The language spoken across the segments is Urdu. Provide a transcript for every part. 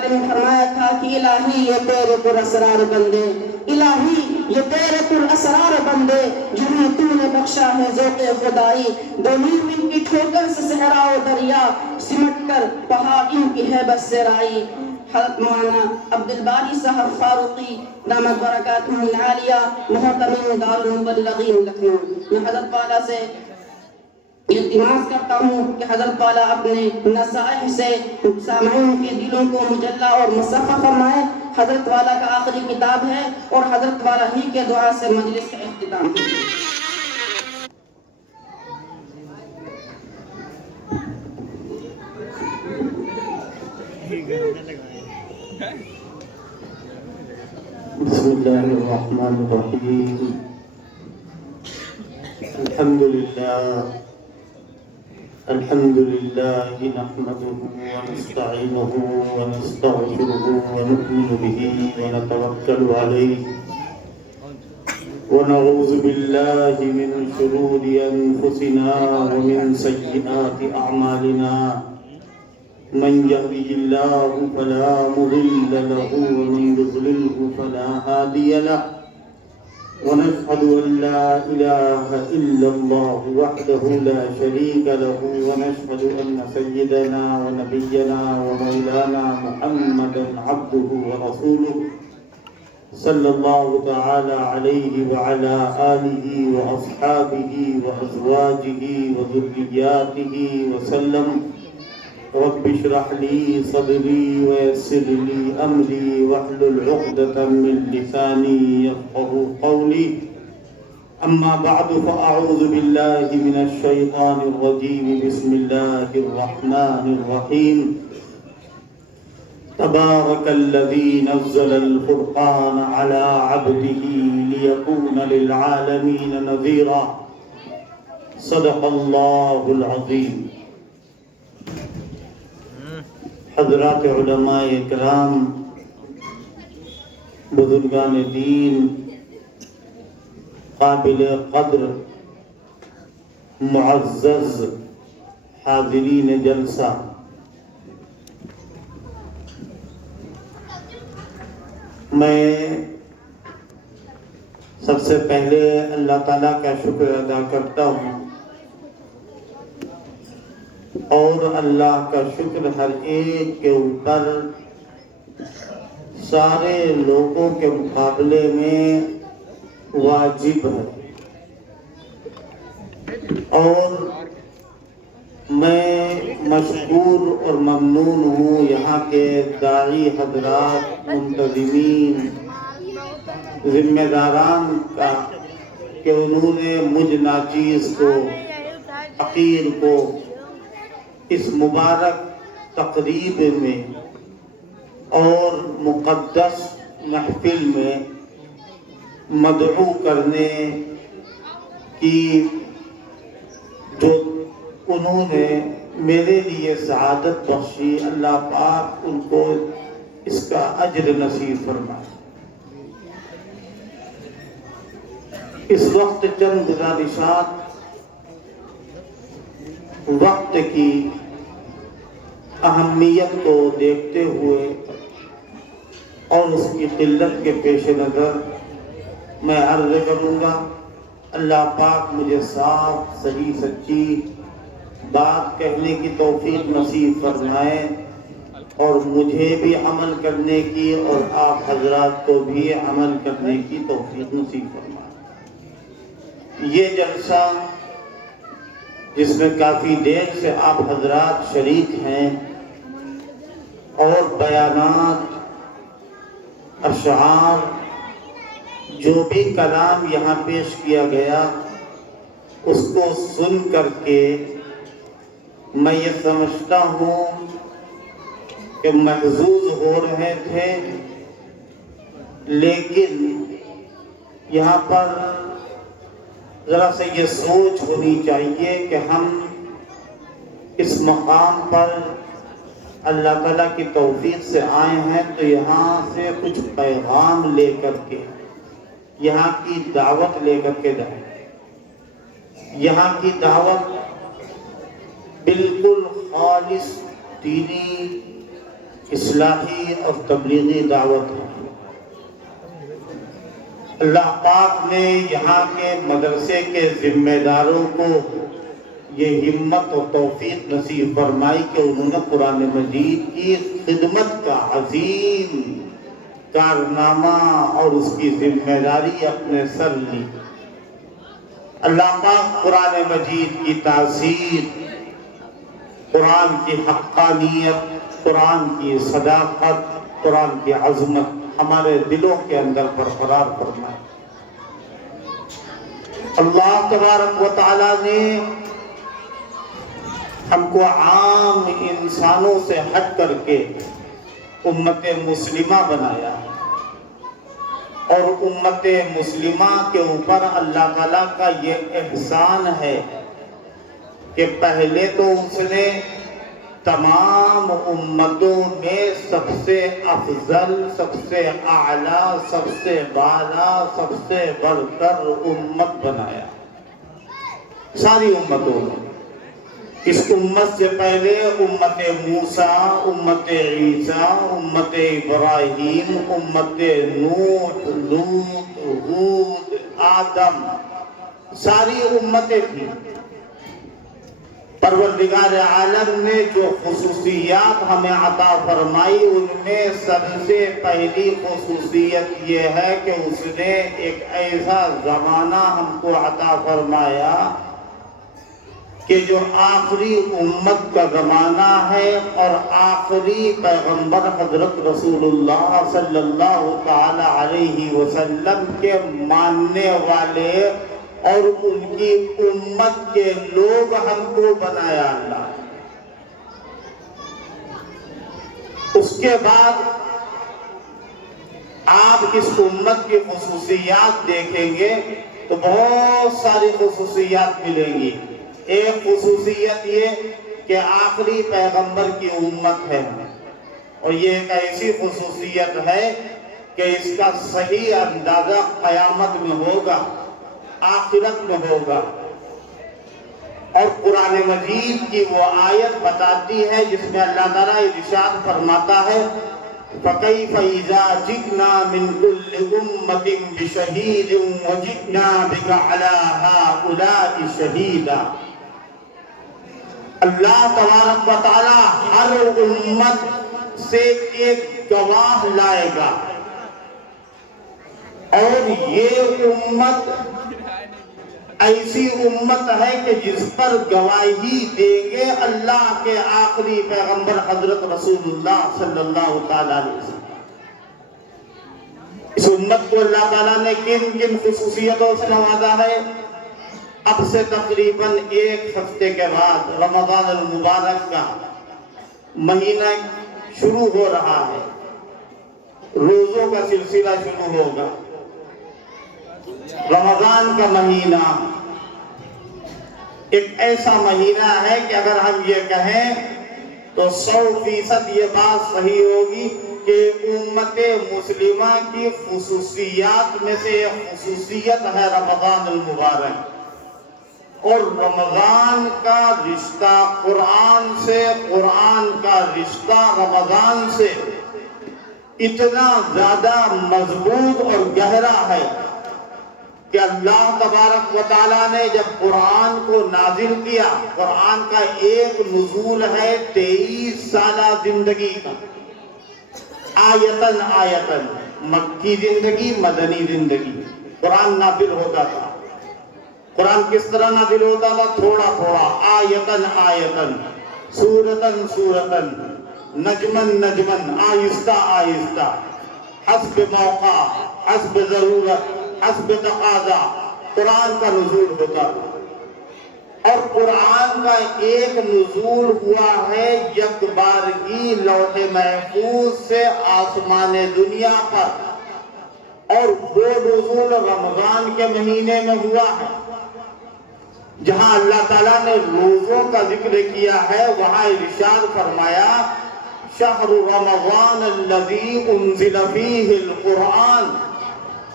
بارے میں فرمایا تھا کہ الہی یہ تیرے پر اسرار بندے، الہی یہ تیرے پر اسرار بندے جنہیں تو نے بخشا ہے ذوق خدائی، دونوں ان کی ٹھوکر سے صحرا و دریا سمٹ کر پہاڑ ان کی حیبت سے رائی۔ حضرت مولانا عبد الباری صاحب فاروقی دامت برکاتہ العالیہ محتمم دارالمبلغین لکھنؤ۔ میں حضرت والا سے التماس کرتا ہوں کہ حضرت والا اپنے نصائح سے سامعین کے دلوں کو مجلہ اور مصفح فرمائے۔ حضرت والا کا آخری کتاب ہے اور حضرت والا ہی کے دعا سے مجلس کا اختتام ہے۔ بسم اللہ الرحمن الرحیم، الحمد للہ نحمده ونستعینه ونستغفره ونؤمن به ونتوکل علیہ ونعوذ باللہ من شرور انفسنا ومن سیئات اعمالنا، من يهده الله فلا مضل له ومن يضلله فلا هادي له، ونشهد أن لا إله إلا الله وحده لا شريك له، ونشهد أن سيدنا ونبينا ومولانا محمدا عبده ورسوله صلى الله تعالى عليه وعلى آله وأصحابه وأزواجه وذرياته وسلم۔ رب اشرح لي صدري ويسر لي أمري واحلل عقدة من لساني يفقهوا قولي، أما بعد فأعوذ بالله من الشيطان الرجيم، بسم الله الرحمن الرحيم، تبارك الذي نزل الفرقان على عبده ليكون للعالمين نذيرا، صدق الله العظيم۔ حضرات علماء اکرام، بزرگان دین، قابل قدر معزز حاضرین جلسہ، میں سب سے پہلے اللہ تعالیٰ کا شکر ادا کرتا ہوں، اور اللہ کا شکر ہر ایک کے اوپر سارے لوگوں کے مقابلے میں واجب ہے، اور میں مشکور اور ممنون ہوں یہاں کے داعی حضرات، منتظمین، ذمہ داران کا کہ انہوں نے مجھ ناچیز کو، حقیر کو اس مبارک تقریب میں اور مقدس محفل میں مدعو کرنے کی جو انہوں نے میرے لیے سعادت بخشی، اللہ پاک ان کو اس کا اجر نصیب فرمائے۔ اس وقت چند گزارشات وقت کی اہمیت کو دیکھتے ہوئے اور اس کی قلت کے پیش نظر میں عرض کروں گا۔ اللہ پاک مجھے صاف، صحیح، سچی بات کہنے کی توفیق نصیب فرمائے، اور مجھے بھی عمل کرنے کی اور آپ حضرات کو بھی عمل کرنے کی توفیق نصیب فرمائے۔ یہ جلسہ جس میں کافی دیر سے آپ حضرات شریک ہیں، اور بیانات، اشعار، جو بھی کلام یہاں پیش کیا گیا، اس کو سن کر کے میں یہ سمجھتا ہوں کہ محظوظ ہو رہے تھے، لیکن یہاں پر ذرا سے یہ سوچ ہونی چاہیے کہ ہم اس مقام پر اللہ تعالیٰ کی توفیق سے آئے ہیں تو یہاں سے کچھ پیغام لے کر کے، یہاں کی دعوت لے کر کے جائیں۔ یہاں کی دعوت بالکل خالص دینی اصلاحی اور تبلیغی دعوت ہے۔ اللہ پاک نے یہاں کے مدرسے کے ذمہ داروں کو یہ ہمت و توفیق نصیب فرمائی کہ انہوں نے قرآن مجید کی خدمت کا عظیم کارنامہ اور اس کی ذمہ داری اپنے سر لی۔ اللہ پاک قرآن مجید کی تاثیر، قرآن کی حقانیت، قرآن کی صداقت، قرآن کی عظمت ہمارے دلوں کے اندر برقرار فرمائے۔ اللہ تبارک و تعالیٰ نے ہم کو عام انسانوں سے ہٹ کر کے امت مسلمہ بنایا، اور امت مسلمہ کے اوپر اللہ تعالیٰ کا یہ احسان ہے کہ پہلے تو اس نے تمام امتوں میں سب سے افضل، سب سے اعلیٰ، سب سے بالا، سب سے بڑھ کر امت بنایا ساری امتوں میں۔ اس امت سے پہلے امت موسیٰ، امت عیسیٰ، امت ابراہیم، امت نوح، لوط، ہود، آدم، ساری امتیں تھیں۔ پروردگار عالم نے جو خصوصیات ہمیں عطا فرمائی، ان میں سب سے پہلی خصوصیت یہ ہے کہ اس نے ایک ایسا زمانہ ہم کو عطا فرمایا کہ جو آخری امت کا زمانہ ہے، اور آخری پیغمبر حضرت رسول اللہ صلی اللہ تعالی علیہ وسلم کے ماننے والے اور ان کی امت کے لوگ ہم کو بنایا اللہ۔ اس کے بعد آپ اس امت کی خصوصیات دیکھیں گے تو بہت ساری خصوصیات ملیں گی۔ ایک خصوصیت یہ کہ آخری پیغمبر کی امت ہے، اور یہ ایک ایسی خصوصیت ہے کہ اس کا صحیح اندازہ قیامت میں ہوگا، آخرت میں ہوگا۔ اور قرآن مجید کی وہ آیت بتاتی ہے جس میں اللہ تعالیٰ ارشاد فرماتا ہے فَكَيْفَ إِذَا جِئْنَا مِنْ كُلِّ أُمَّةٍ بِشَهِيدٍ وَجِئْنَا بِكَ عَلَى هَؤُلَاءِ شَهِيدًا۔ اللہ تبارک و تعالیٰ ہر امت سے ایک گواہ لائے گا، اور یہ امت ایسی امت ہے کہ جس پر گواہی دیں گے اللہ کے آخری پیغمبر حضرت رسول اللہ صلی اللہ تعالیٰ علیہ وسلم۔ اس امت کو اللہ تعالیٰ نے کن کن خصوصیتوں سے نوازا ہے؟ اب سے تقریباً ایک ہفتے کے بعد رمضان المبارک کا مہینہ شروع ہو رہا ہے، روزوں کا سلسلہ شروع ہوگا۔ رمضان کا مہینہ ایک ایسا مہینہ ہے کہ اگر ہم یہ کہیں تو 100% یہ بات صحیح ہوگی کہ امت مسلمہ کی خصوصیات میں سے ایک خصوصیت ہے رمضان المبارک۔ اور رمضان کا رشتہ قرآن سے، قرآن کا رشتہ رمضان سے اتنا زیادہ مضبوط اور گہرا ہے کہ اللہ تبارک و تعالیٰ نے جب قرآن کو نازل کیا، قرآن کا ایک نزول ہے 23 سالہ زندگی کا، آیتن آیتن، مکی زندگی، مدنی زندگی، قرآن نازل ہوتا تھا۔ قرآن کس طرح نازل ہوتا تھا؟ تھوڑا تھوڑا، آیتن آیتن، سورتن سورتن، نجمن نجمن، آہستہ آہستہ، حسب موقع، حسب ضرورت، حسب تقاضا قرآن کا نزول ہوتا تھا۔ اور قرآن کا ایک نزول ہوا ہے یک بارگی لوح محفوظ سے آسمان دنیا پر، اور وہ نزول رمضان کے مہینے میں ہوا ہے۔ جہاں اللہ تعالیٰ نے روزوں کا ذکر کیا ہے وہاں ارشاد فرمایا شہر رمضان الذی انزل فیہ القرآن،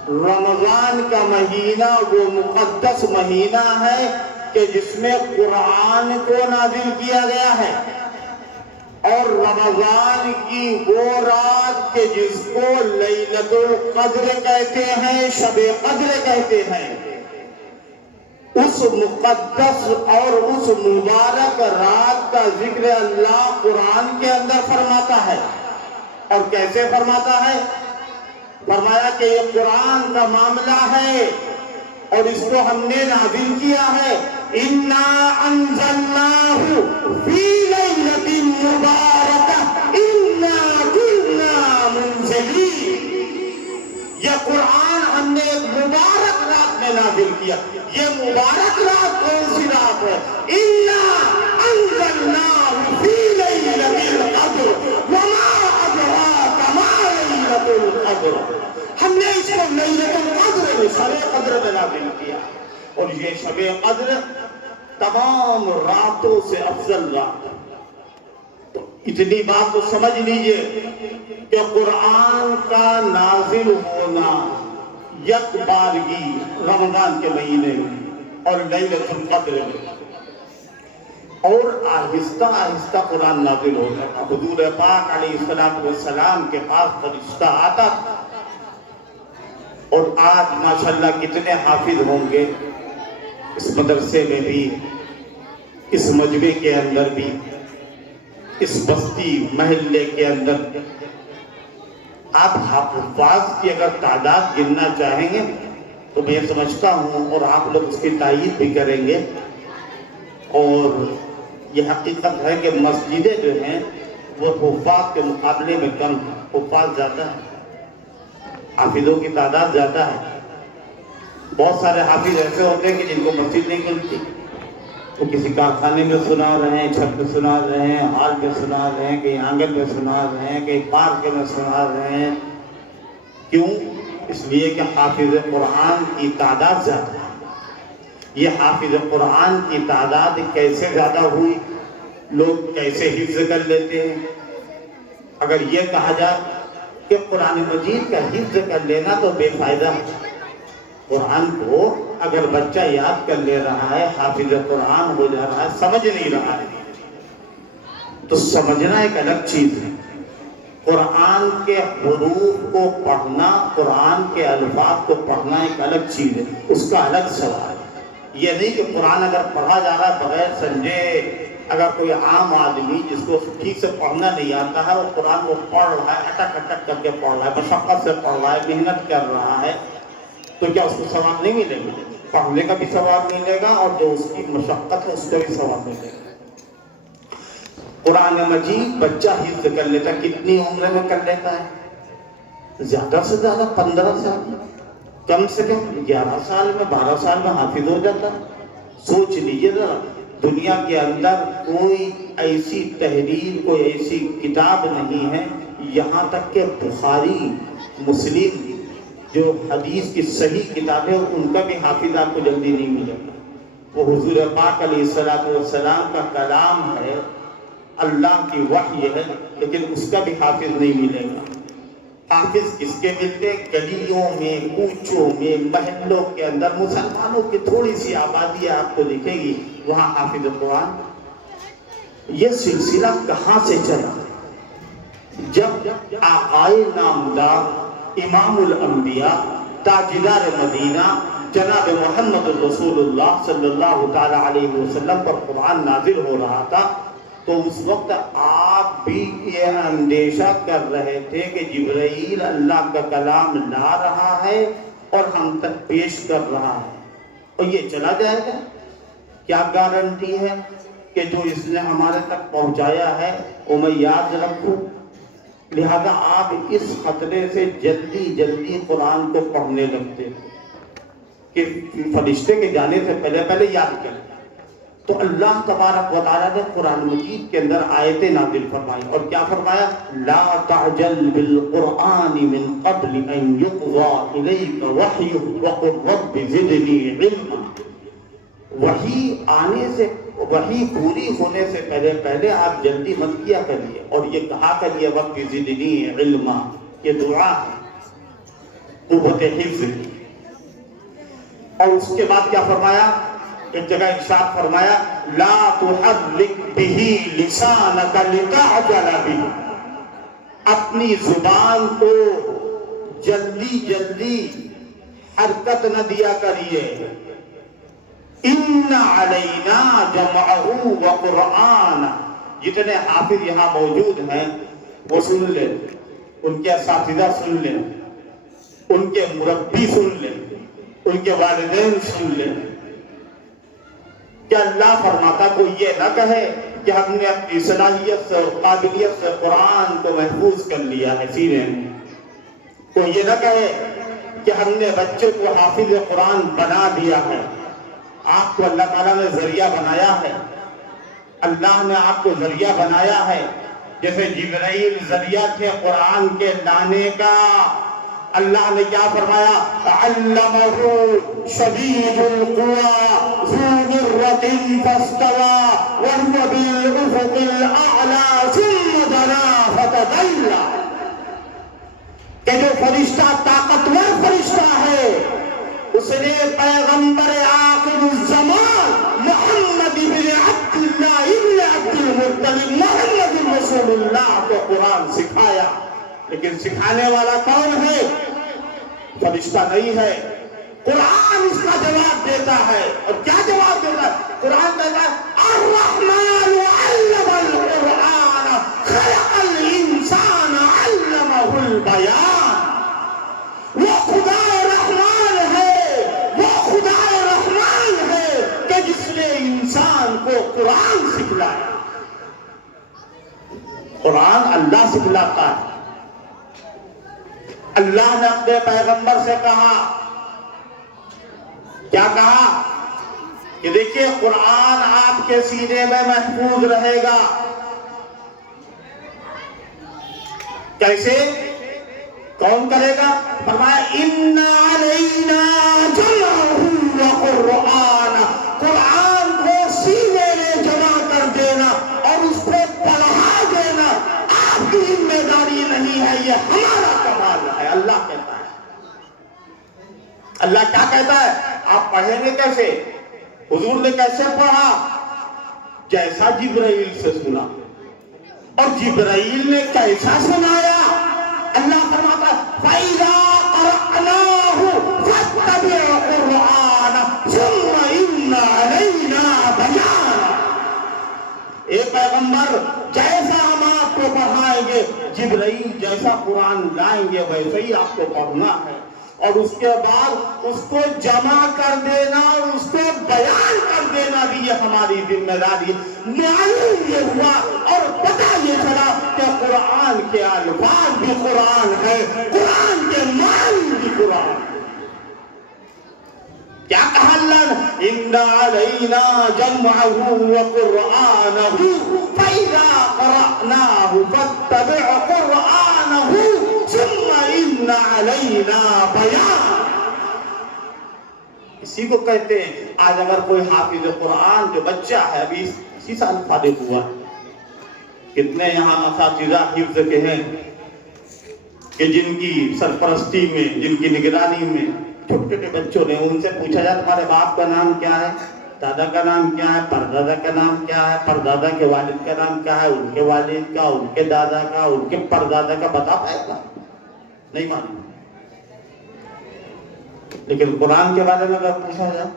رمضان کا مہینہ وہ مقدس مہینہ ہے کہ جس میں قرآن کو نازل کیا گیا ہے۔ اور رمضان کی وہ رات کہ جس کو لیلۃ القدر کہتے ہیں، شب قدر کہتے ہیں، اس مقدس اور اس مبارک رات کا ذکر اللہ قرآن کے اندر فرماتا ہے۔ اور کیسے فرماتا ہے؟ فرمایا کہ یہ قرآن کا معاملہ ہے اور اس کو ہم نے نازل کیا ہے۔ اِنَّا أَنزَلْنَاهُ فِي لَيْلَةٍ مُبَارَكَةٍ إِنَّا كُنَّا مُنزِلِينَ۔ یہ قرآن ہم نے ایک مبارک رات میں نازل کیا۔ یہ مبارک رات کون سی رات ہے؟ اِنَّا أَنزَلْنَاهُ فِي لَيْلَةِ الْقَدْرِ وَمَا أَدْرَاكَ مَا لَيْلَةُ الْقَدْرِ۔ ہم نے اس کو لیلۃ القدر میں، شب قدر میں نازل کیا، اور یہ شب قدر تمام راتوں سے افضل رات ہے۔ تو اتنی بات تو سمجھ لیجئے کہ قرآن کا نازل ہونا یک بارگی رمضان کے مہینے میں اور لیلۃ القدر میں، اور آہستہ آہستہ قرآن نازل ہوتا ہے۔ حضور پاک علیہ السلام کے پاس فرشتہ آتا تھا، اور آج ماشاءاللہ کتنے حافظ ہوں گے اس مدرسے میں بھی، اس مجمع کے اندر بھی، اس بستی محلے کے اندر۔ آپ حفاظ کی اگر تعداد گننا چاہیں گے تو میں سمجھتا ہوں، اور آپ لوگ اس کی تائید بھی کریں گے، اور یہ حقیقت ہے کہ مسجدیں جو ہیں وہ حفاظ کے مقابلے میں کم ہیں، حفاظ زیادہ ہیں، حافظوں کی تعداد زیادہ ہے۔ بہت سارے حافظ ایسے ہوتے ہیں کہ جن کو مسجد نہیں ملتی، وہ کسی کارخانے میں سنا رہے ہیں، چھت میں سنا رہے ہیں، ہال میں سنا رہے ہیں، کہیں آنگن میں سنا رہے ہیں، کہیں پارک میں سنا رہے ہیں۔ کیوں؟ اس لیے کہ حافظ قرآن کی تعداد زیادہ ہے۔ یہ حافظ قرآن کی تعداد کیسے زیادہ ہوئی، لوگ کیسے حفظ کر لیتے ہیں؟ اگر یہ کہا جائے کہ قرآن مجید کا حفظ کر لینا تو بے فائدہ ہے۔ قرآن کو اگر بچہ یاد کر لے رہا ہے، حافظ قرآن ہو جا رہا ہے، سمجھ نہیں رہا ہے، تو سمجھنا ایک الگ چیز ہے۔ قرآن کے حروف کو پڑھنا، قرآن کے الفاظ کو پڑھنا ایک الگ چیز ہے، اس کا الگ سوال ہے۔ یہ نہیں کہ قرآن اگر پڑھا جا رہا ہے بغیر سمجھے، اگر کوئی عام آدمی جس کو ٹھیک سے پڑھنا نہیں آتا ہے، وہ قرآن کو پڑھ رہا ہے، اٹک اٹک کر کے پڑھ رہا ہے، مشقت سے پڑھ رہا ہے، محنت کر رہا ہے، تو کیا اس کو ثواب نہیں ملے گا؟ پڑھنے کا بھی ثواب ملے گا، اور جو اس کی مشقت ہے اس کا بھی ثواب ملے گا۔ قرآن مجید بچہ حفظ کر لیتا ہے، کتنی عمر میں کر لیتا ہے؟ زیادہ سے زیادہ 15 سال، کم سے کم 11 سال میں، 12 سال میں حافظ ہو جاتا ہے۔ سوچ لیجیے ذرا، دنیا کے اندر کوئی ایسی تحریر، کوئی ایسی کتاب نہیں ہے، یہاں تک کہ بخاری، مسلم جو حدیث کی صحیح کتابیں، ان کا بھی حافظ آپ کو جلدی نہیں ملے گا۔ وہ حضور پاک علیہ السلام کا کلام ہے، اللہ کی وحی ہے، لیکن اس کا بھی حافظ نہیں ملے گا۔ حافظ کس کے ملتے ہیں؟ گلیوں میں، کوچوں میں، محلوں کے اندر، مسلمانوں کی تھوڑی سی آبادی آپ کو دکھے گی، وہاں حافظ قرآن۔ یہ سلسلہ کہاں سے چلا؟ جب آقائے نامدار، امام الانبیاء، تاجدار مدینہ، جناب محمد رسول اللہ صلی اللہ تعالی علیہ وسلم پر قرآن نازل ہو رہا تھا، تو اس وقت آپ بھی یہ اندیشہ کر رہے تھے کہ جبرائیل اللہ کا کلام لا رہا ہے اور ہم تک پیش کر رہا ہے، اور یہ چلا جائے گا؟ کیا گارنٹی ہے کہ جو اس نے ہمارے تک پہنچایا ہے وہ میں یاد رکھوں؟ لہذا آپ اس خطرے سے جلدی جلدی قرآن کو پڑھنے لگتے کہ فرشتے کے جانے سے پہلے یاد کریں۔ تو اللہ تبارک و تعالیٰ نے قرآن مجید کے اندر آیتیں نازل فرمائی، اور کیا فرمایا؟ لا تعجل بالقرآن من قبل ان یقضى الیک وحیہ وقل رب زدنی علما۔ وحی آنے سے، وحی پوری ہونے سے پہلے آپ جلدی مت کیا کریے، اور یہ کہا کریے رب زدنی علما، یہ دعا ہے قوت حفظ کی۔ اور اس کے بعد کیا فرمایا؟ ایک جگہ ارشاد فرمایا لا تحرک به لسانک لتعجل به، اپنی زبان کو جلدی جلدی حرکت نہ دیا کریے. ان علینا جمعہ وقرآن، جتنے حافظ یہاں موجود ہیں وہ سن لیں، ان کے اساتذہ سن لیں، ان کے مربی سن لیں، ان کے والدین سن لیں. کہ اللہ فرماتا کوئی یہ نہ کہے کہ ہم نے اپنی صلاحیت سے اور قابلیت سے قرآن کو محفوظ کر لیا ہے سینے میں. کوئی یہ نہ کہے کہ ہم نے بچے کو حافظ قرآن بنا دیا ہے. آپ کو اللہ تعالیٰ نے ذریعہ بنایا ہے، اللہ نے آپ کو ذریعہ بنایا ہے. جیسے جبرائیل ذریعہ تھے قرآن کے لانے کا، اللہ نے کیا فرمایا علمہ شدید القوى ذو مرة فاستوى وهو بالأفق الأعلى ثم دنا فتدلى، کہ جو فرشتہ طاقتور فرشتہ ہے اس نے پیغمبر آخر الزمان محمد بن عبد اللہ ابن عبد المطلب محمد رسول اللہ کو قرآن سکھایا. لیکن سکھانے والا کون ہے؟ فرشتہ نہیں ہے. قرآن اس کا جواب دیتا ہے. اور کیا جواب دیتا ہے؟ قرآن کہتا ہے الرحمن علم القرآن خلق الانسان علمہ البیان. وہ خدا رحمان ہے، وہ خدا رحمان ہے کہ جس نے انسان کو قرآن سکھلایا. قرآن اللہ سکھلاتا ہے. اللہ نے اپنے پیغمبر سے کہا، کیا کہا؟ کہ دیکھیے قرآن آپ کے سینے میں محفوظ رہے گا. کیسے؟ کون کرے گا؟ فرمایا ان علینا جمعہ وقرآن، قرآن کو سینے میں جمع کر دینا اور اس کو پڑھا دینا آپ کی ذمہ داری نہیں ہے، یہ ہمارا کمال ہے. اللہ کہتا ہے. اللہ کیا کہتا ہے؟ آپ پڑھیں گے کیسے؟ حضور نے کیسے پڑھا؟ جیسا جبرائیل سے سنا. اور جبرائیل نے کیسا سنایا؟ اللہ فرماتا ہے فَإِذَا قَرَأْنَاهُ فَاتَّبِعْ قُرْآنَ ثُمَّ إِنَّ عَلَيْنَا بَيَانَ. اے پیغمبر جیسا ہم آپ کو پڑھائیں گے، جبرائیل جیسا قرآن لائیں گے ویسے ہی آپ کو پڑھنا ہے. اور اس کے بعد اس کو جمع کر دینا اور اس کو بیان کر دینا بھی یہ ہماری ذمہ داری ہے. معلوم یہ ہوا اور پتہ یہ چلا کہ قرآن کے الفاظ بھی قرآن ہے، قرآن کے معنی بھی قرآن. کیا کہا اللہ نے؟ ان علینا جمعہ وقرآنہ فإذا قرأناہ فاتبع قرآنہ ثم ان علینا بیان. اسی کو کہتے ہیں آج اگر کوئی حافظ قرآن جو بچہ ہے ابھی اسی سال فارغ ہوا، کتنے یہاں اساتذہ حفظ کے ہیں کہ جن کی سرپرستی میں، جن کی نگرانی میں چھوٹے چھوٹے بچوں نے، ان سے پوچھا جائے تمہارے باپ کا نام کیا ہے، دادا کا نام کیا ہے، پردادا کا نام کیا ہے، پردادا کے والد کا نام کیا ہے، ان کے والد کا، ان کے دادا کا، ان کے پردادا کا بتا پائے گا؟ نہیں معلوم. لیکن قرآن کے بارے میں اگر پوچھا جائے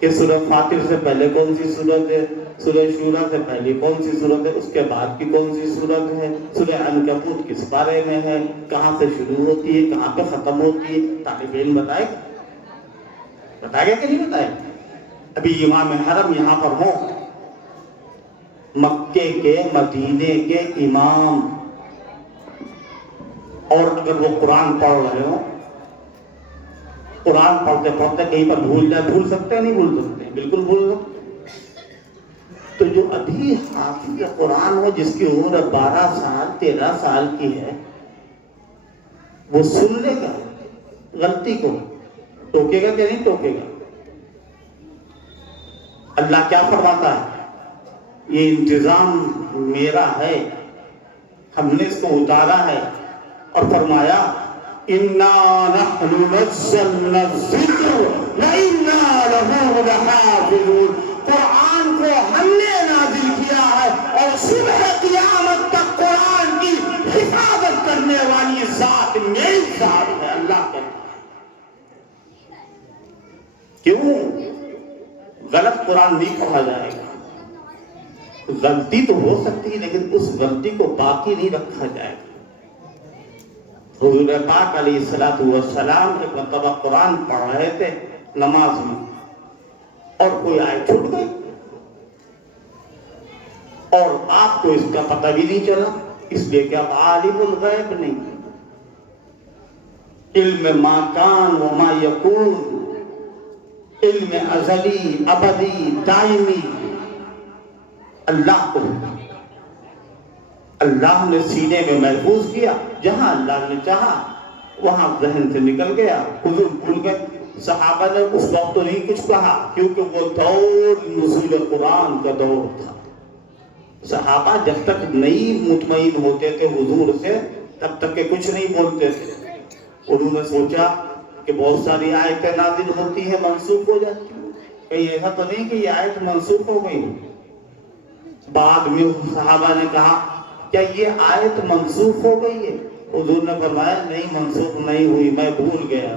کہ سورۃ فاطر سے پہلے کون سی سورت ہے، سورۃ شورى سے پہلے کون سی سورت ہے، اس کے بعد کی کون سی سورت ہے، سورۃ عنکبوت کس بارے میں ہے، کہاں سے شروع ہوتی ہے، کہاں پہ ختم ہوتی ہے، طالب علم بتائے گا؟ بتائے گا کہ نہیں بتائے گا؟ ابھی امام حرم یہاں پر ہوں، مکے کے مدینے کے امام، اور اگر وہ قرآن پڑھ رہے ہوں، قرآن پڑھتے پڑھتے کہیں پر بھول جائے، بھول سکتے ہیں؟ نہیں بھول سکتے، بالکل بھول سکتے. تو جو ابھی حافظ قرآن ہو جس کی عمر 12 سال 13 سال کی ہے، وہ سن لے گا غلطی کو، ٹوکے گا کہ نہیں ٹوکے گا؟ اللہ کیا فرماتا ہے؟ یہ انتظام میرا ہے، ہم نے اس کو اتارا ہے. اور فرمایا اِنَّا نَحْنُ نَزَّلْنَا الذِّكْرَ وَإِنَّا لَهُ لحافظون، قرآن کو ہم نے نازل کیا ہے اور صبح قیامت تک قرآن کی حفاظت کرنے والی ذات میری ذات ہے، اللہ کہتا ہے۔ کیوں؟ غلط قرآن نہیں پڑھا جائے گا، غلطی تو ہو سکتی ہے لیکن اس غلطی کو باقی نہیں رکھا جائے گا۔ حضور پاک علیہ السلام ایک مرتبہ قرآن پڑھ رہے تھے نماز میں، اور کوئی آیت چھوٹ گئی اور آپ کو اس کا پتہ بھی نہیں چلا، اس لیے کہ آپ عالم الغیب نہیں، علم ما کان و ما یکون، علم ازلی ابدی دائمی اللہ کو اللہ نے سینے میں محفوظ کیا، جہاں اللہ نے چاہا وہاں ذہن سے نکل گیا، حضور بھول گئے۔ صحابہ نے اس وقت تو نہیں کچھ کہا کیونکہ وہ دور نزول قرآن کا دور تھا۔ صحابہ جب تک نہیں مطمئن ہوتے تھے حضور سے تب تک کہ کچھ نہیں بولتے تھے۔ انہوں نے سوچا کہ بہت ساری آیتیں نازل ہوتی ہیں منسوخ ہو جاتی ہیں، کہیں ایسا تو نہیں کہ یہ آیت منسوخ ہو گئی؟ بعد میں صحابہ نے کہا کیا یہ آیت منسوخ ہو گئی ہے؟ حضور نے فرمایا نہیں، منسوخ نہیں ہوئی، میں بھول گیا۔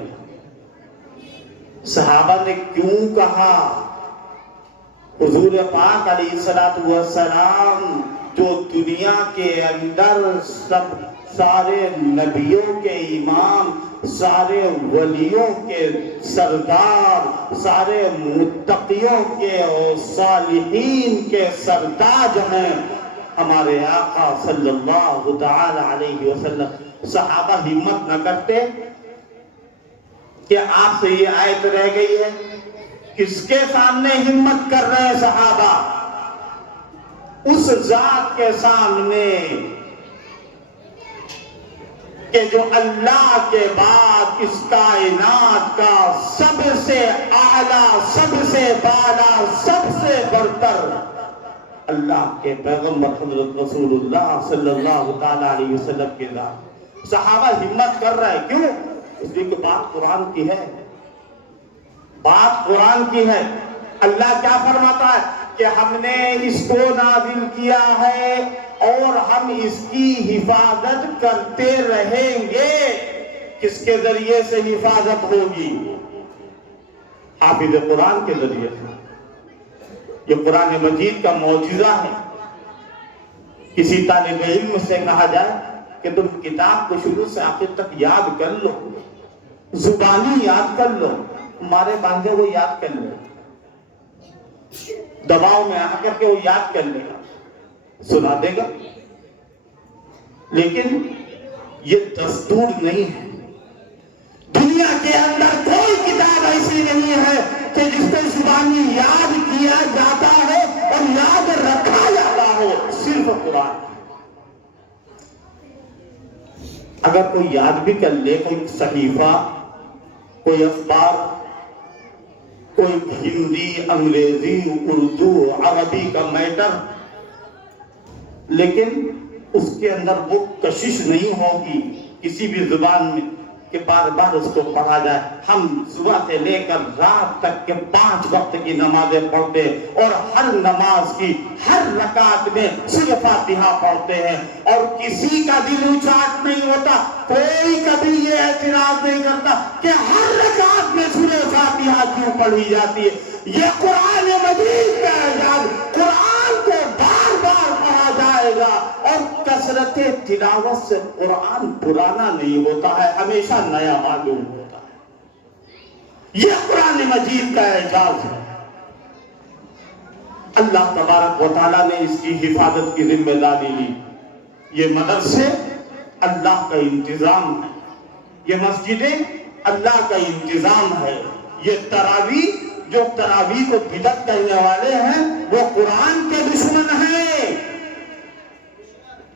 صحابہ نے کیوں کہا؟ حضور پاک علیہ السلام جو دنیا کے اندر سارے نبیوں کے امام، سارے ولیوں کے سردار، سارے متقیوں کے اور صالحین کے سرداج ہیں، ہمارے آقا صلی اللہ تعالی علیہ وسلم، صحابہ ہمت نہ کرتے کہ آپ سے یہ آیت رہ گئی ہے؟ کس کے سامنے ہمت کر رہے ہیں صحابہ؟ اس ذات کے سامنے کہ جو اللہ کے بعد اس کائنات کا سب سے اعلیٰ، سب سے بالا، سب سے برتر اللہ کے پیغمبر حضرت رسول اللہ صلی اللہ تعالیٰ علیہ وسلم کے ذات۔ صحابہ ہمت کر رہے ہیں، کیوں؟ اس لیے کہ بات قرآن کی ہے، بات قرآن کی ہے۔ اللہ کیا فرماتا ہے کہ ہم نے اس کو نازل کیا ہے اور ہم اس کی حفاظت کرتے رہیں گے۔ کس کے ذریعے سے حفاظت ہوگی؟ حافظ قرآن کے ذریعے سے۔ یہ قرآن مجید کا معجزہ ہے۔ کسی طالب علم سے کہا جائے کہ تم کتاب کو شروع سے آخر تک یاد کر لو، زبانی یاد کر لو، تمہارے باندھے وہ یاد کر لو، دباؤ میں آ کر کے وہ یاد کر لے گا، سنا دے گا، لیکن یہ دستور نہیں ہے۔ دنیا کے اندر کوئی کتاب ایسی نہیں ہے کہ جس کو زبانی یاد کیا جاتا ہے اور یاد رکھا جاتا ہو، صرف قرآن۔ اگر کوئی یاد بھی کر لے، کوئی صحیفہ، کوئی اخبار، کوئی ہندی، انگریزی، اردو، عربی کا میٹر، لیکن اس کے اندر وہ کشش نہیں ہوگی کسی بھی زبان میں کہ بار بار اس کو پڑھا جائے۔ ہم صبح سے لے کر رات تک کے 5 وقت کی نمازیں پڑھتے اور ہر نماز کی ہر رکعت میں سورہ فاتحہ پڑھتے ہیں، اور کسی کا دل اچاٹ نہیں ہوتا، کوئی کبھی یہ اعتراض نہیں کرتا کہ ہر رکعت میں سورہ فاتحہ کیوں پڑھی جاتی ہے۔ یہ قرآن مجید کا اعجاز، قرآن کو بار بار پڑھا جائے گا، اور کثرت تلاوت سے قرآن پرانا نہیں ہوتا ہے، ہمیشہ نیا معلوم ہوتا ہے۔ یہ قرآن مجید کا اعجاز ہے۔ اللہ تبارک و تعالیٰ نے اس کی حفاظت کی ذمہ داری لی۔ یہ مدرسے اللہ کا انتظام ہے، یہ مسجدیں اللہ کا انتظام ہے۔ یہ تراویح، جو تراویح کو بدعت کہنے والے ہیں وہ قرآن کے دشمن ہیں،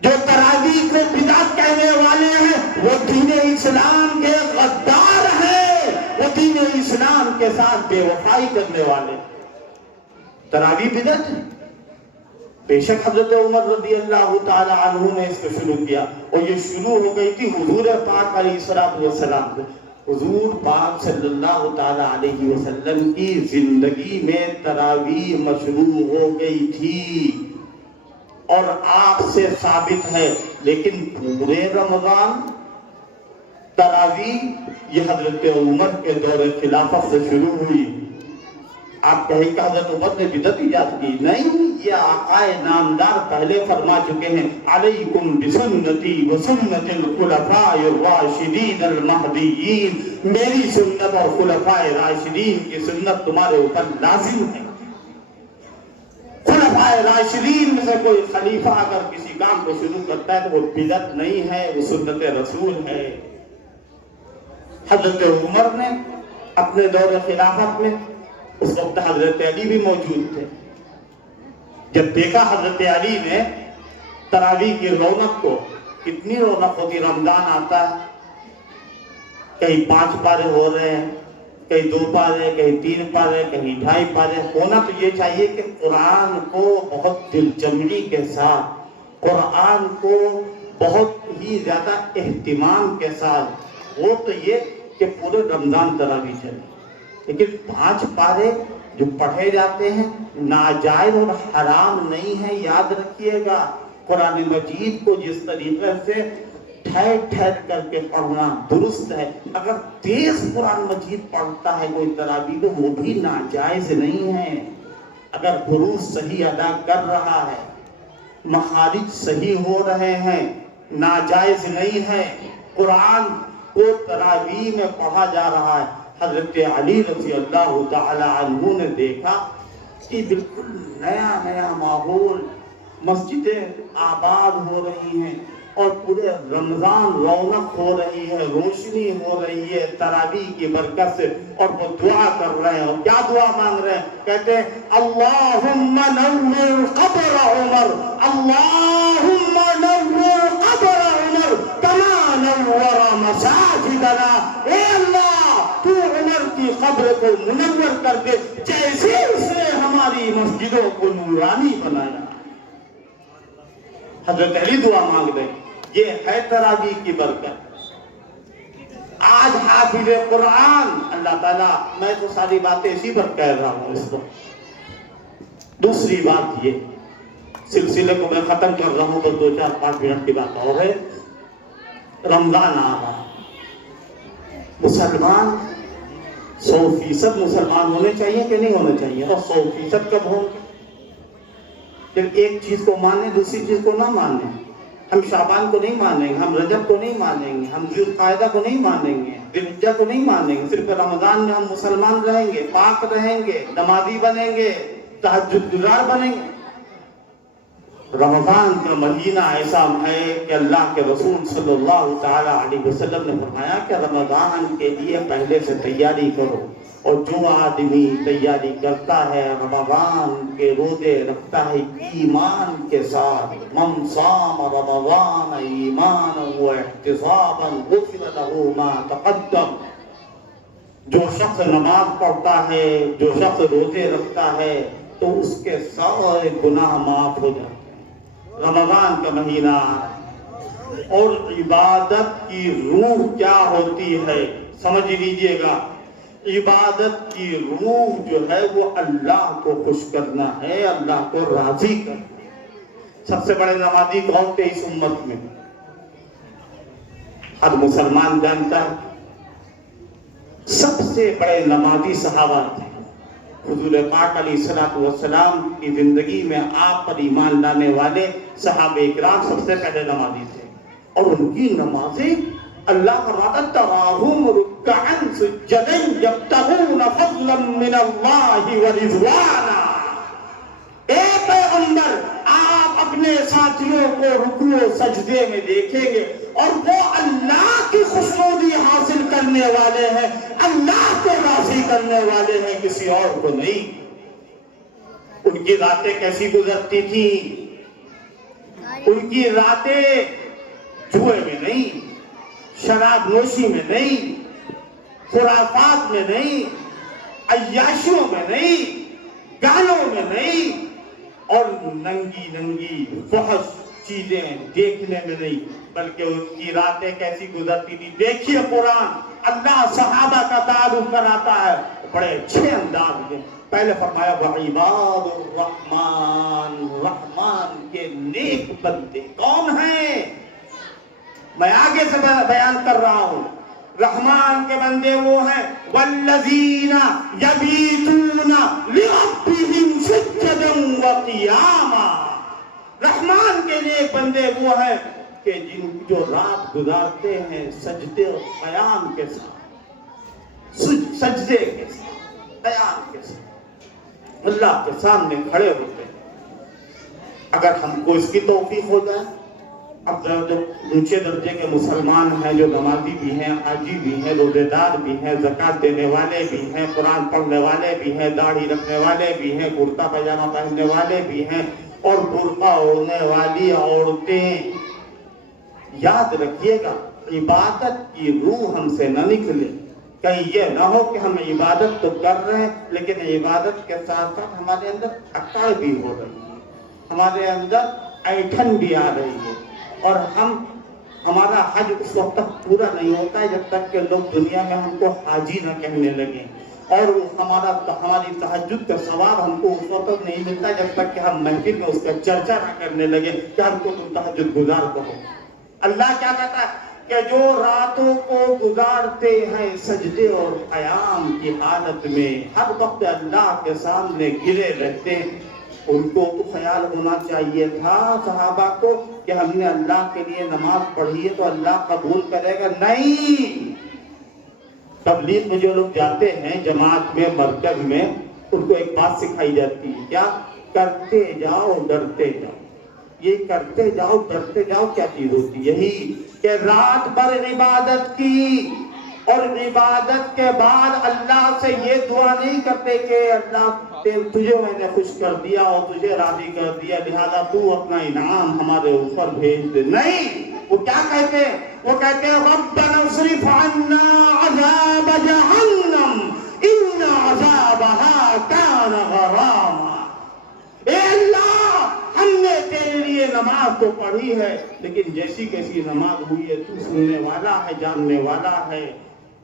جو تراویح کو بدعت کہنے والے ہیں وہ دین اسلام کے غدار ہیں، وہ دین اسلام کے ساتھ بے وفائی کرنے والے۔ تراویح بدعت ہے، بے شک حضرت عمر رضی اللہ تعالی عنہ نے اس کو شروع کیا، اور یہ شروع ہو گئی تھی حضور پاک علیہ السلام سے۔ حضور پاک صلی اللہ تعالی علیہ وسلم کی زندگی میں تراویح مشروع ہو گئی تھی اور آپ سے ثابت ہے، لیکن پورے رمضان تراویح یہ حضرت عمر کے دور خلافت سے شروع ہوئی۔ آپ کہیں کہ حضرت عمر نے بدعت ایجاد کی؟ نہیں، یہ آقا نامدار پہلے فرما چکے ہیں، علیکم بسنتی وسنت الخلفاء الراشدین المہدیین، میری سنت اور خلفاء راشدین کی سنت تمہارے اوپر لازم ہے۔ خلفاء راشدین میں سے کوئی خلیفہ اگر کسی کام کو شروع کرتا ہے تو وہ بدعت نہیں ہے، وہ سنت رسول ہے۔ حضرت عمر نے اپنے دور خلافت میں، اس وقت حضرت علی بھی موجود تھے، جب دیکھا حضرت علی نے تراویح کی رونق کو، کتنی رونق ہوتی، رمضان آتا ہے، کہیں 5 پارے ہو رہے ہیں، کہیں 2 پارے، کہیں 3 پارے، کہیں 2.5 پارے، ہونا تو یہ چاہیے کہ قرآن کو بہت دل جمعی کے ساتھ، قرآن کو بہت ہی زیادہ اہتمام کے ساتھ، وہ تو یہ کہ پورے رمضان تراویح چلے، لیکن 5 پارے جو پڑھے جاتے ہیں ناجائز اور حرام نہیں ہے۔ یاد رکھیے گا، قرآن مجید کو جس طریقے سے ٹھہر ٹھہر کر کے پڑھنا درست ہے، اگر تیز قرآن مجید پڑھتا ہے کوئی تراویح تو وہ بھی ناجائز نہیں ہے۔ اگر حروف صحیح ادا کر رہا ہے، مخارج صحیح ہو رہے ہیں، ناجائز نہیں ہے۔ قرآن کو تراویح میں پڑھا جا رہا ہے۔ حضرت علی رضی اللہ تعالی عنہ نے دیکھا کہ بالکل نیا ماحول، مسجدیں آباد ہو رہی ہیں اور پورے رمضان رونق ہو رہی ہے، روشنی ہو رہی ہے تراویح کی برکت سے، اور وہ دعا کر رہے ہیں۔ اور کیا دعا مانگ رہے ہیں؟ کہتے ہیں اللہم نور قبر عمر، اللہم نور قبر عمر کما نور مساجدنا، اے اللہ تو عمر کی قبر کو منور کر دے جیسے اس نے ہماری مسجدوں کو نورانی بنایا۔ حضرت علی دعا مانگ رہے، یہ ہے تراویح کی برکت۔ آج حافظ قرآن، اللہ تعالیٰ، میں تو ساری باتیں اسی پر کہہ رہا ہوں اس وقت۔ دوسری بات یہ، سلسلے کو میں ختم کر رہا ہوں، بس 2-4-5 منٹ کی بات اور ہے۔ رمضان آ رہا، مسلمان 100% مسلمان ہونے چاہیے کہ نہیں ہونے چاہیے؟ اور 100% کب ہوں گے؟ جب ایک چیز کو مانیں دوسری چیز کو نہ مانیں۔ ہم شعبان کو نہیں مانیں گے، ہم رجب کو نہیں مانیں گے، ہم ذوالقعدہ کو نہیں مانیں گے، ذوالحجہ کو نہیں مانیں گے، صرف رمضان میں ہم مسلمان رہیں گے، پاک رہیں گے، نمازی بنیں گے، تہجد گزار بنیں گے۔ رمضان کا مہینہ ایسا ہے کہ اللہ کے رسول صلی اللہ تعالی علیہ وسلم نے فرمایا کہ رمضان کے لیے پہلے سے تیاری کرو، اور جو آدمی تیاری کرتا ہے، رمضان کے روزے رکھتا ہے ایمان کے ساتھ، من صام رمضان ایمانا واحتسابا غفر له ما تقدم، جو شخص نماز پڑھتا ہے، جو شخص روزے رکھتا ہے تو اس کے سارے گناہ معاف ہو جاتے ہیں۔ رمضان کا مہینہ اور عبادت کی روح کیا ہوتی ہے سمجھ لیجئے گا۔ عبادت کی روح جو ہے وہ اللہ کو خوش کرنا ہے، اللہ کو راضی کرنا ہے۔ سب سے بڑے نمازی کون تھے اس امت میں؟ ہر مسلمان جانتا ہے، سب سے بڑے نمازی صحابہ تھے۔ حضور پاک علیہ السلام کی زندگی میں آپ پر ایمان لانے والے صحابہ اکرام سب سے پہلے نمازی تھے، اور ان کی نمازیں اللہ فرماتا تراہم رکعا سجدا یبتغون فضلا من اللہ ورضوانا۔ اے پیغمبر، آپ اپنے ساتھیوں کو رکوع و سجدے میں دیکھیں گے اور وہ اللہ کی خوشنودی حاصل کرنے والے ہیں، اللہ کو راضی کرنے والے ہیں، کسی اور کو نہیں۔ ان کی راتیں کیسی گزرتی تھیں؟ ان کی راتیں جوئے میں نہیں، شراب نوشی میں نہیں، خرافات میں نہیں، عیاشیوں میں نہیں، گانوں میں نہیں، اور ننگی ننگی فحش چیزیں دیکھنے میں نہیں بلکہ ان کی راتیں کیسی گزرتی تھی. دیکھیے قرآن اللہ صحابہ کا تعارف کراتا ہے بڑے اچھے انداز میں. پہلے فرمایا وعباد الرحمن، رحمان کے نیک بندے کون ہیں؟ میں آگے سے بیان کر رہا ہوں. رحمان کے بندے وہ ہیں والذین یبیتون لربہم سجدا وقیاما. رحمان کے نیک بندے وہ ہیں کہ جو رات گزارتے ہیں سجدے اور قیام کے ساتھ، سجدے کے ساتھ، قیام کے ساتھ اللہ کے سامنے کھڑے ہوتے ہیں. اگر ہم کو اس کی توفیق ہو جائے، اب جو اونچے درجے کے مسلمان ہیں، جو نمازی بھی ہیں، حاجی بھی ہیں، روزے دار بھی ہیں، زکوٰۃ دینے والے بھی ہیں، قرآن پڑھنے والے بھی ہیں، داڑھی رکھنے والے بھی ہیں، کرتا پاجامہ پہننے والے بھی ہیں، اور برقع اوڑھنے والی عورتیں، یاد رکھیے گا عبادت کی روح ہم سے نہ نکلے. کہیں یہ نہ ہو کہ ہم عبادت تو کر رہے ہیں لیکن عبادت کے ساتھ ساتھ ہمارے اندر اکڑ بھی ہو رہی ہے، ہمارے اندر ایٹھن بھی آ رہی ہے، اور ہمارا حج اس وقت تک پورا نہیں ہوتا ہے جب تک کہ لوگ دنیا میں ہم کو حاجی نہ کہنے لگیں، اور ہماری تہجد کا ثواب ہم کو اس وقت نہیں ملتا جب تک کہ ہم محفل میں اس کا چرچا نہ کرنے لگے کہ ہم کو تم تہجد گزار کہو. اللہ کیا کہتا ہے کہ جو راتوں کو گزارتے ہیں سجدے اور قیام کی حالت میں، ہر وقت اللہ کے سامنے گرے رہتے ہیں، ان کو تو خیال ہونا چاہیے تھا صحابہ کو کہ ہم نے اللہ کے لیے نماز پڑھی ہے تو اللہ قبول کرے گا. نہیں، تبلیغ میں جو لوگ جاتے ہیں جماعت میں، مرکز میں، ان کو ایک بات سکھائی جاتی ہے، کیا؟ کرتے جاؤ ڈرتے جاؤ. یہ کرتے جاؤ ڈرتے جاؤ کیا چیز ہوتی؟ یہی کہ رات بھر عبادت کی اور عبادت کے بعد اللہ سے یہ دعا نہیں کرتے کہ اللہ تجھے میں نے خوش کر دیا اور تجھے راضی کر دیا لہذا تو اپنا انعام ہمارے اوپر بھیج دے. نہیں، وہ کیا کہتے ہیں؟ وہ کہتے ہیں ربنا اصرف عنا عذاب جہنم ان عذابها کان غراما. اے اللہ، ہم نے تیرے لیے نماز تو پڑھی ہے لیکن جیسی کیسی نماز ہوئی ہے تو سننے والا ہے، جاننے والا ہے،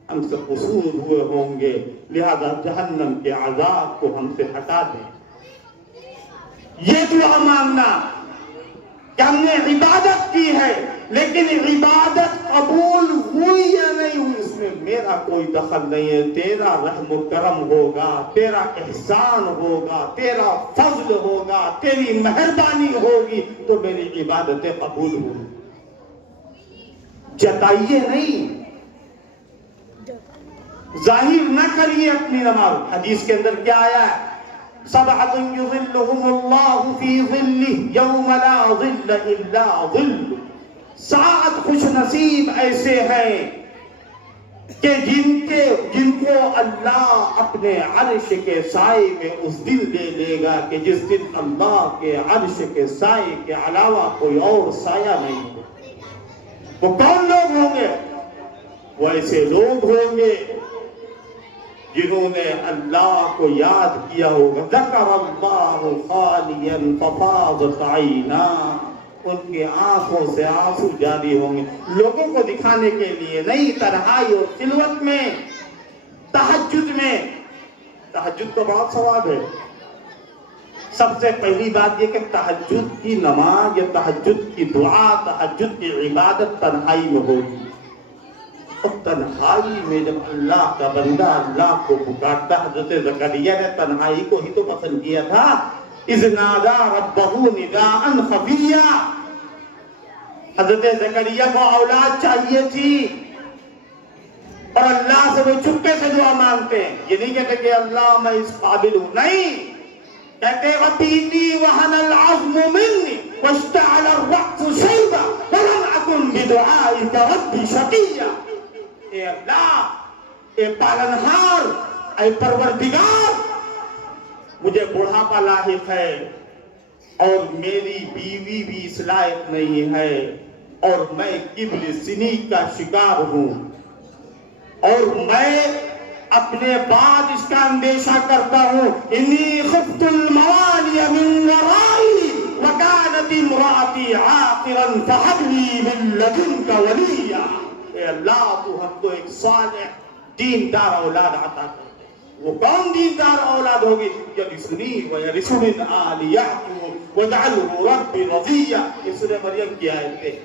ہم سے قصور ہوئے ہوں گے لہذا جہنم کے عذاب کو ہم سے ہٹا دے. یہ دعا مانگنا کہ ہم نے عبادت کی ہے لیکن عبادت قبول ہوئی یا نہیں ہوئی اس میں میرا کوئی دخل نہیں ہے. تیرا رحم و کرم ہوگا، تیرا احسان ہوگا، تیرا فضل ہوگا، تیری مہربانی ہوگی تو میری عبادتیں قبول ہوگی. جتائیے نہیں، ظاہر نہ کریے اپنی نماز. حدیث کے اندر کیا آیا ہے؟ سبعۃ یظلھم اللہ فی ظلہ یوم لا ظل الا ظلہ. 7 خوش نصیب ایسے ہیں کہ جن کو اللہ اپنے عرش کے سائے میں اس دن لے لے گا کہ جس دن اللہ کے عرش کے سائے کے علاوہ کوئی اور سایہ نہیں ہو. وہ کون لوگ ہوں گے؟ وہ ایسے لوگ ہوں گے جنہوں نے اللہ کو یاد کیا ہوگا. ذکر اللہ خالیا ففاضت عیناہ. ان کی آنکھوں سے آنسو جاری ہوں گے لوگوں کو دکھانے کے لیے نہیں، تنہائی اور خلوت میں، تہجد میں. تہجد کا بہت ثواب ہے. سب سے پہلی بات یہ کہ تہجد کی نماز یا تہجد کی دعا، تہجد کی عبادت تنہائی میں ہوگی. اور تنہائی میں جب اللہ کا بندہ اللہ کو پکارتا، حضرت زکریا نے تنہائی کو ہی تو پسند کیا تھا. اذ نادا ربہ نداء خفیا. حضرت زکریا کو اولاد چاہیے تھی اور اللہ سے وہ چپکے سے دعا مانگتے ہیں. یہ نہیں کہتے کہ اللہ میں اس قابل ہوں، نہیں، کہتے ربی انی وہن العظم منی واشتعل الرأس شیبا ولم اکن بدعائک ربی شقیا. اے اللہ، اے پالنہار، اے پروردگار، مجھے بڑھاپا لاحق ہے اور میری بیوی بھی اس لائق نہیں ہے اور میں کبر سنی کا شکار ہوں اور میں اپنے بعد اس کا اندیشہ کرتا ہوں. انی خفت الموالی من ورائی وکانت كانت امرأتي عاقرا فهب لي من لدنك وليا. اے اللہ تو ہم کو ایک صالح دیندار اولاد عطا کر دے. وہ کون دیندار اولاد ہوگی؟ یرثنی ویرث من آل یعقوب واجعلہ رب رضیا. یہ سورہ مریم کی آیت ہے.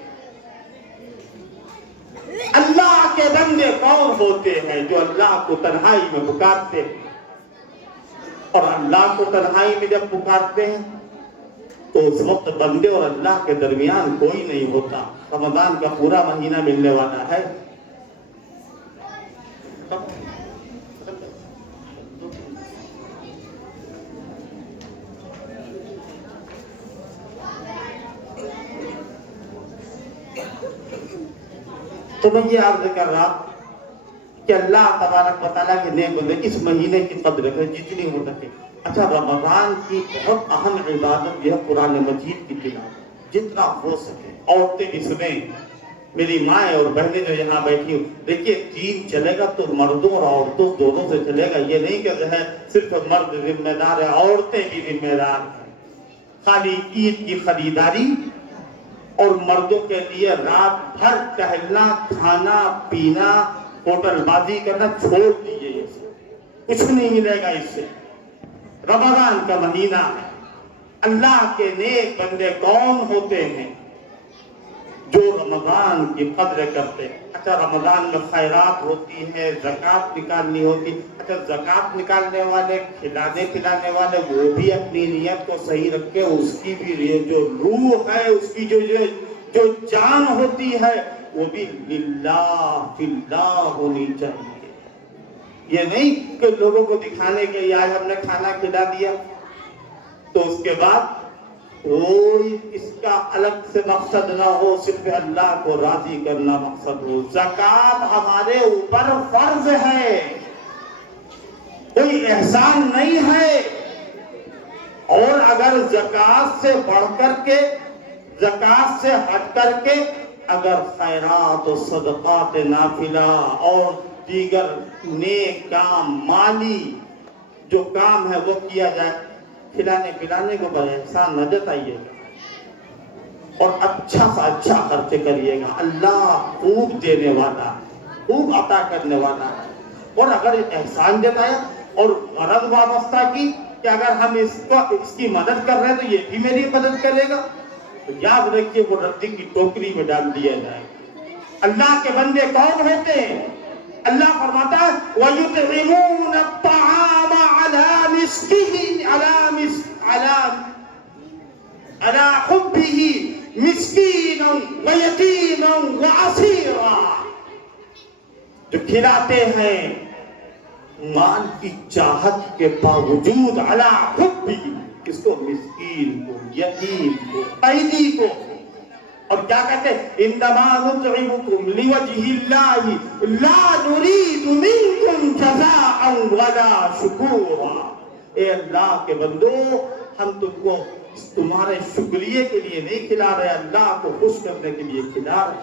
اللہ کے بندے کون ہوتے ہیں جو اللہ کو تنہائی میں پکارتے ہیں؟ اور اللہ کو تنہائی میں جب پکارتے ہیں تو اس وقت بندے اور اللہ کے درمیان کوئی نہیں ہوتا. رمضان کا پورا مہینہ ملنے والا ہے. تو میں یہ عرض کر رہا کہ اللہ تبارک و تعالیٰ کے نیک بندے اس مہینے کی قدر کریں جتنی ہو سکے. اچھا رمضان کی بہت اہم عبادت یہ ہے قرآن مجید کی تلاوت. جتنا ہو سکے عورتیں بھی سنیں. میری مائیں اور بہنیں جو یہاں بیٹھی ہوں, دیکھیے دین چلے گا تو مردوں اور عورتوں دونوں سے چلے گا. یہ نہیں کہ ہے صرف مرد ذمہ دار ہے, عورتیں بھی ذمہ دار ہیں. خالی عید کی خریداری اور مردوں کے لیے رات بھر ٹہلنا, کھانا پینا, ہوٹل بازی کرنا چھوڑ دیجیے. یہ کچھ نہیں ملے گا اس سے. رمضان کا مہینہ ہے. اللہ کے نیک بندے کون ہوتے ہیں جو رمضان کی قدر کرتے ہیں؟ اچھا رمضان میں خیرات ہوتی ہے, زکوٰۃ نکالنی ہوتی. اچھا زکوٰۃ نکالنے والے, کھلانے پلانے والے, وہ بھی اپنی نیت کو صحیح رکھے. اس کی بھی جو روح ہے, اس کی جو جان ہوتی ہے وہ بھی للہ فی اللہ ہونی چاہیے. یہ نہیں کہ لوگوں کو دکھانے کے لیے آج ہم نے کھانا کھلا دیا تو اس کے بعد کوئی اس کا الگ سے مقصد نہ ہو, صرف اللہ کو راضی کرنا مقصد ہو. زکوٰۃ ہمارے اوپر فرض ہے, کوئی احسان نہیں ہے. اور اگر زکوٰۃ سے بڑھ کر کے, زکوٰۃ سے ہٹ کر کے اگر خیرات و صدقات نافلہ اور دیگر نیک کام, مالی جو کام ہے وہ کیا جائے, کھلانے پلانے کو بڑے احسان نہ جتائیے گا اور اچھا سا اچھا خرچ کریے گا. اللہ خوب دینے والا, خوب عطا کرنے والا ہے. اور اگر احسان جتایا اور غرض وابستہ کی کہ اگر ہم اس کی مدد کر رہے ہیں تو یہ بھی میری مدد کرے گا, تو یاد رکھیے وہ ردی کی ٹوکری میں ڈال دیا جائے. اللہ کے بندے کون ہوتے ہیں؟ اللہ فرماتا ہے وَيُطْعِمُونَ الطَّعَامَ عَلَى مِسْكِينٍ عَلَى حُبِّهِ مِسْكِينًا وَيَتِيمًا وَأَسِيرًا. جو کھلاتے ہیں مال کی چاہت کے باوجود, عَلَى حُبِّهِ, کس کو؟ مسکین کو, یتیم کو, قیدی کو. اور کیا کہتے ہیں انما نطعمکم لوجہ اللہ لا نرید منکم جزاء ولا شکورا. اے اللہ کے بندو, ہم تم کو تمہارے شکریہ کے لیے نہیں کھلا رہے, اللہ کو خوش کرنے کے لیے کھلا رہے.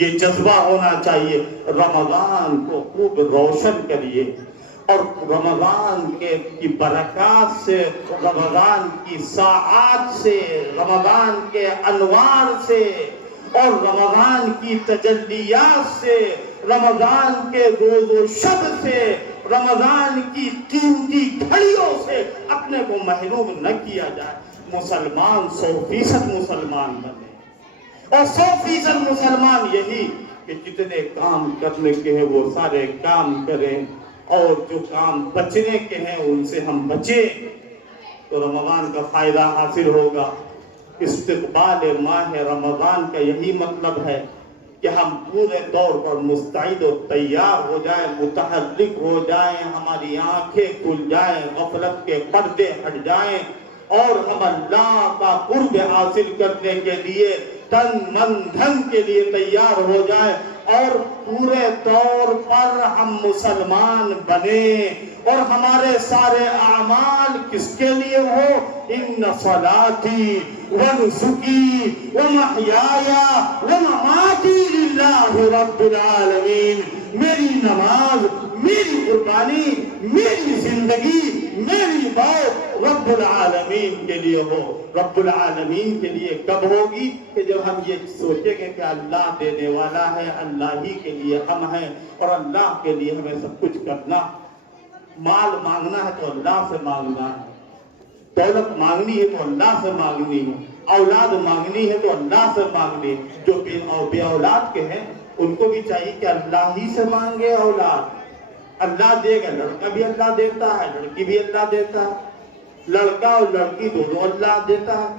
یہ جذبہ ہونا چاہیے. رمضان کو خوب روشن کریے اور رمضان کی برکات سے, رمضان کی ساعات سے, رمضان کے انوار سے اور رمضان کی تجلیات سے, رمضان کے روز و شب سے, رمضان کی قیمتی گھڑیوں سے اپنے کو محروم نہ کیا جائے. مسلمان 100% مسلمان بنے, اور 100% مسلمان یہی کہ جتنے کام کرنے کے ہیں وہ سارے کام کریں اور جو کام بچنے کے ہیں ان سے ہم بچیں, تو رمضان کا فائدہ حاصل ہوگا. استقبال ماہ رمضان کا یہی مطلب ہے کہ ہم پورے طور پر مستعد و تیار ہو جائیں, متحرک ہو جائیں, ہماری آنکھیں کھل جائیں, غفلت کے پردے ہٹ جائیں اور ہم اللہ کا قرب حاصل کرنے کے لیے تن من دھن کے لیے تیار ہو جائیں اور پورے طور پر ہم مسلمان بنے اور ہمارے سارے اعمال کس کے لیے ہو؟ ان صلاتی ونسکی ومحیایا ومماتی للہ للہ رب العالمین. میری نماز، میری قربانی، میری زندگی، میری موت رب العالمین کے لیے ہو. رب العالمین کے لیے کب ہوگی؟ کہ جب ہم یہ سوچیں گے کہ اللہ دینے والا ہے، اللہ ہی کے لیے ہم ہیں اور اللہ کے لیے ہمیں سب کچھ کرنا. مال مانگنا ہے تو اللہ سے مانگنا ہے، دولت مانگنی ہے تو اللہ سے مانگنی ہے، اولاد مانگنی ہے تو اللہ سے مانگنی ہے. جو بے اولاد کے ہیں ان کو بھی چاہیے کہ اللہ ہی سے مانگے اولاد. اللہ دے گا، لڑکا بھی اللہ دیتا ہے، لڑکی بھی اللہ دیتا ہے، لڑکا اور لڑکی دونوں اللہ دیتا ہے.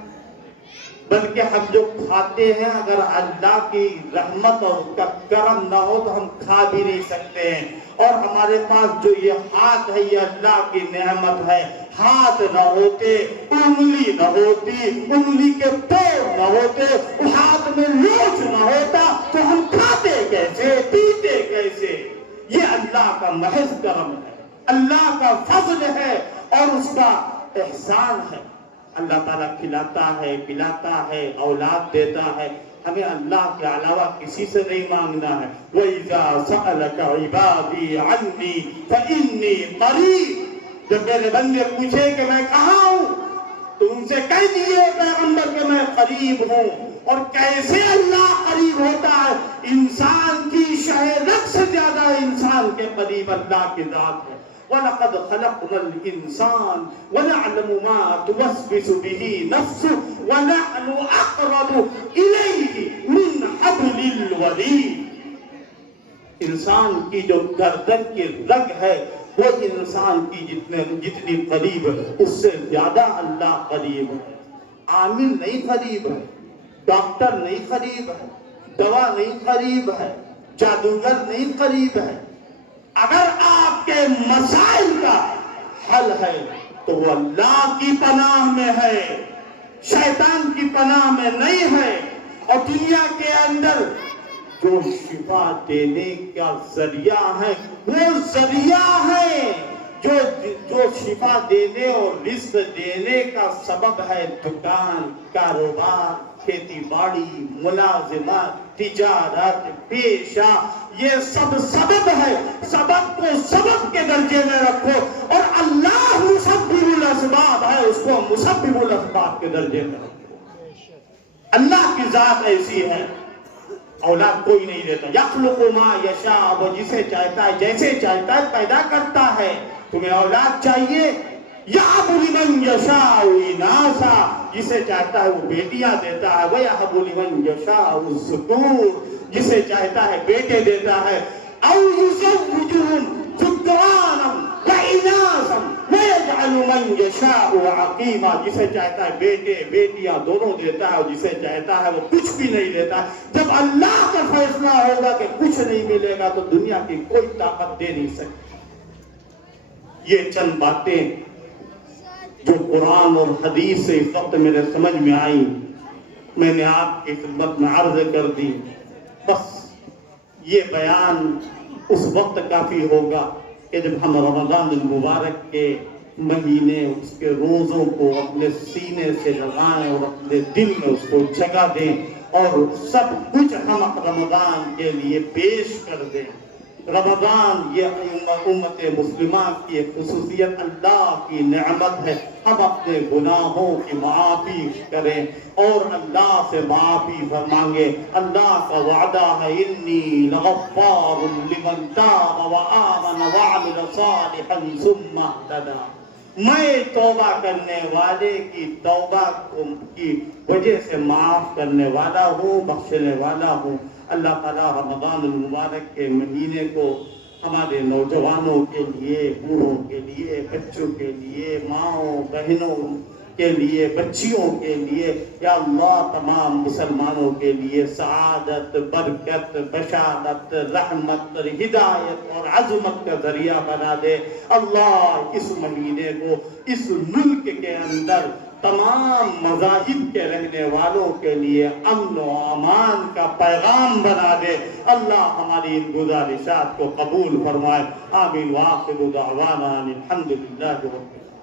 بلکہ ہم جو کھاتے ہیں اگر اللہ کی رحمت اور اس کا کرم نہ ہو تو ہم کھا بھی نہیں سکتے ہیں. اور ہمارے پاس جو یہ ہاتھ ہے یہ اللہ کی نعمت ہے. ہاتھ نہ ہوتے، انگلی نہ ہوتی، انگلی کے پیر نہ ہوتے، ہاتھ میں لوچ نہ ہوتا تو ہم کھاتے کیسے، پیتے کیسے؟ یہ اللہ کا محض کرم ہے، اللہ کا فضل ہے اور اس کا احسان ہے. اللہ تعالیٰ کھلاتا ہے، پلاتا ہے، اولاد دیتا ہے. ہمیں اللہ کے علاوہ کسی سے نہیں مانگنا ہے. وَإِذَا سَأَلَكَ عِبَادِي عَنِّي فَإِنِّي قَرِيبٌ. جب میرے بندے پوچھے کہ میں کہاں ہوں تو ان سے کہہ دیے پیغمبر کہ میں قریب ہوں. اور کیسے اللہ قریب ہوتا ہے؟ انسان کی شہ رگ سے زیادہ انسان کے قریب اللہ کی ذات ہے. وَلَقَدْ خَلَقْنَا الْإِنسَانَ وَنَعْلَمُ مَا تُوَسْوِسُ بِهِ نَفْسُهُ وَنَحْنُ أَقْرَبُ إِلَيْهِ مِنْ حَبْلِ الْوَرِيدِ. انسان کی جو گردن کی رگ ہے وہ انسان کی جتنی قریب ہے اس سے زیادہ اللہ قریب ہے. عامل نہیں قریب ہے، ڈاکٹر نہیں قریب ہے، دوا نہیں قریب ہے، جادوگر نہیں قریب ہے. اگر آپ کے مسائل کا حل ہے تو وہ اللہ کی پناہ میں ہے، شیطان کی پناہ میں نہیں ہے. اور دنیا کے اندر جو شفا دینے کا ذریعہ ہے وہ ذریعہ ہے. جو شفا دینے اور رزق دینے کا سبب ہے دکان، کاروبار، کھیتی باڑی، ملازمت، تجارت، پیشہ، یہ سب سبب ہے. سبب کو سبب کے درجے میں رکھو اور اللہ مسبب الاسباب ہے، اس کو مسبب الاسباب کے درجے میں رکھو. اللہ کی ذات ایسی ہے. اولاد کوئی نہیں دیتا. یخلق ما یشاء، وہ جسے چاہتا ہے جیسے چاہتا ہے پیدا کرتا ہے. تمہیں اولاد چاہیے؟ یہب لمن یشاء اناثا، جسے چاہتا ہے وہ بیٹیاں دیتا ہے. ویہب لمن یشاء الذکور، جسے چاہتا ہے بیٹے دیتا ہے. او یزوجہم ذکرانا واناثا ویجعل من یشاء عقیما، جسے چاہتا ہے بیٹے بیٹیاں دونوں دیتا ہے اور جسے چاہتا ہے وہ کچھ بھی نہیں دیتا. جب اللہ کا فیصلہ ہوگا کہ کچھ نہیں ملے گا تو دنیا کی کوئی طاقت دے نہیں سکتی. یہ چند باتیں جو قرآن اور حدیث سے اس وقت میرے سمجھ میں آئی میں نے آپ کی خدمت میں عرض کر دی. بس یہ بیان اس وقت کافی ہوگا کہ جب ہم رمضان المبارک کے مہینے اس کے روزوں کو اپنے سینے سے لگائیں اور اپنے دل میں اس کو جگہ دیں اور سب کچھ ہم رمضان کے لیے پیش کر دیں. رمضان یہ امت مسلمہ کی خصوصیت، اللہ کی نعمت ہے. ہم اپنے گناہوں کی معافی کریں اور اللہ سے معافی مانگیں. اللہ کا وعدہ ہے انی لغفار لمن تاب وآمن وعمل صالحا ثم اهتدى. میں توبہ کرنے والے کی توبہ کی وجہ سے معاف کرنے والا ہوں، بخشنے والا ہوں. اللہ تعالیٰ رمضان المبارک کے مہینے کو ہمارے نوجوانوں کے لیے، بوڑھوں کے لیے، بچوں کے لیے، ماؤں بہنوں کے لیے، بچیوں کے لیے، یا اللہ تمام مسلمانوں کے لیے سعادت، برکت، بشارت، رحمت، ہدایت اور عظمت کا ذریعہ بنا دے. اللہ اس مہینے کو اس ملک کے اندر تمام مذاہب کے رہنے والوں کے لیے امن و امان کا پیغام بنا دے. اللہ ہماری ان گزارشات کو قبول فرمائے. آمین. وآخر دعوانا الحمدللہ رب العالمین.